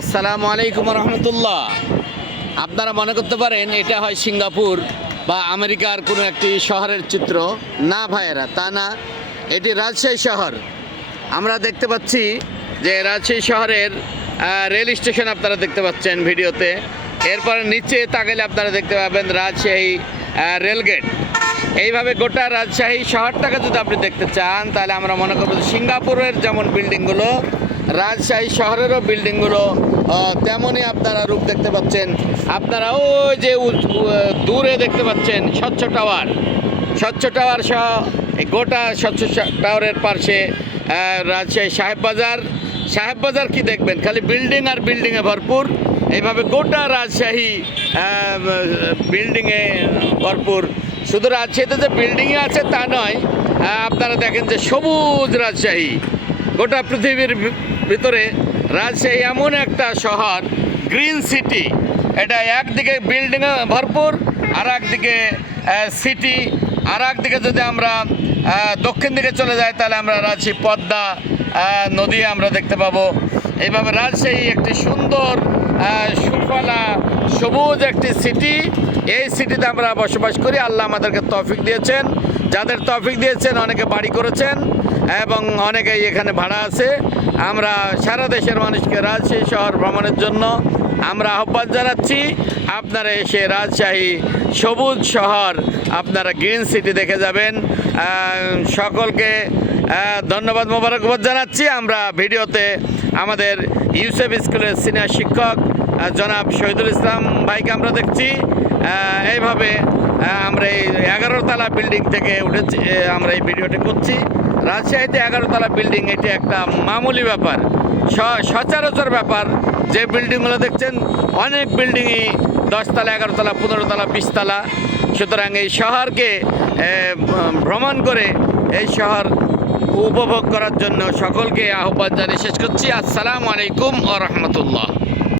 আসসালামু আলাইকুম রহমতুল্লাহ। আপনারা মনে করতে পারেন এটা হয় সিঙ্গাপুর বা আমেরিকার কোনো একটি শহরের চিত্র। না ভাইয়েরা, তা না, এটি রাজশাহী শহর। আমরা দেখতে পাচ্ছি যে রাজশাহী শহরের রেল স্টেশন আপনারা দেখতে পাচ্ছেন ভিডিওতে। এরপরে নিচে তাকালে আপনারা দেখতে পাবেন রাজশাহী রেলগেট। এইভাবে গোটা রাজশাহী শহরটাকে যদি আপনি দেখতে চান, তাহলে আমরা মনে করব সিঙ্গাপুরের যেমন বিল্ডিংগুলো, রাজশাহী শহরেরও বিল্ডিংগুলো তেমনই আপনারা রূপ দেখতে পাচ্ছেন। আপনারা ওই যে দূরে দেখতে পাচ্ছেন স্বচ্ছ টাওয়ার। স্বচ্ছ টাওয়ার সহ গোটা স্বচ্ছ টাওয়ারের পাশে রাজশাহী সাহেব বাজার কি দেখবেন, খালি বিল্ডিং আর বিল্ডিংয়ে ভরপুর। এইভাবে গোটা রাজশাহী বিল্ডিংয়ে ভরপুর। শুধু রাজশাহীতে যে বিল্ডিংয়ে আছে তা নয়, আপনারা দেখেন যে সবুজ রাজশাহী। গোটা পৃথিবীর ভিতরে রাজশাহী এমন একটা শহর, গ্রিন সিটি। এটা একদিকে বিল্ডিংয়ে ভরপুর, আর একদিকে সিটি, আর একদিকে যদি আমরা দক্ষিণ দিকে চলে যাই তাহলে আমরা রাজশাহী পদ্মা নদী আমরা দেখতে পাবো। এইভাবে রাজশাহী একটি সুন্দর সুফলা সবুজ একটি সিটি। এই সিটিতে আমরা বসবাস করি। আল্লাহ আমাদেরকে তৌফিক দিয়েছেন। যাদের তৌফিক দিয়েছেন অনেকে বাড়ি করেছেন এবং অনেকেই এখানে ভাড়া আছে। আমরা সারা দেশের মানুষকে রাজশাহী শহর ভ্রমণের জন্য আমরা আহ্বান জানাচ্ছি। আপনারা এসে রাজশাহী সবুজ শহর, আপনারা গ্রিন সিটি দেখে যাবেন। সকলকে ধন্যবাদ, মোবারকবাদ জানাচ্ছি। আমরা ভিডিওতে আমাদের ইউসেফ স্কুলের সিনিয়র শিক্ষক জনাব শহীদুল ইসলাম ভাইকে আমরা দেখছি। এইভাবে আমরা এই 11তলা বিল্ডিং থেকে উঠেছি, আমরা এই ভিডিওটি করছি। রাজশাহীতে 11তলা বিল্ডিং এটি একটা মামুলি ব্যাপার, সচরাচর ব্যাপার। যে বিল্ডিংগুলো দেখছেন, অনেক বিল্ডিংই 10তলা, 11তলা, 15তলা, 20তলা। সুতরাং এই শহরকে ভ্রমণ করে এই শহর উপভোগ করার জন্য সকলকে আহ্বান জানিয়ে শেষ করছি। আসসালামু আলাইকুম ওয়া রাহমাতুল্লাহ।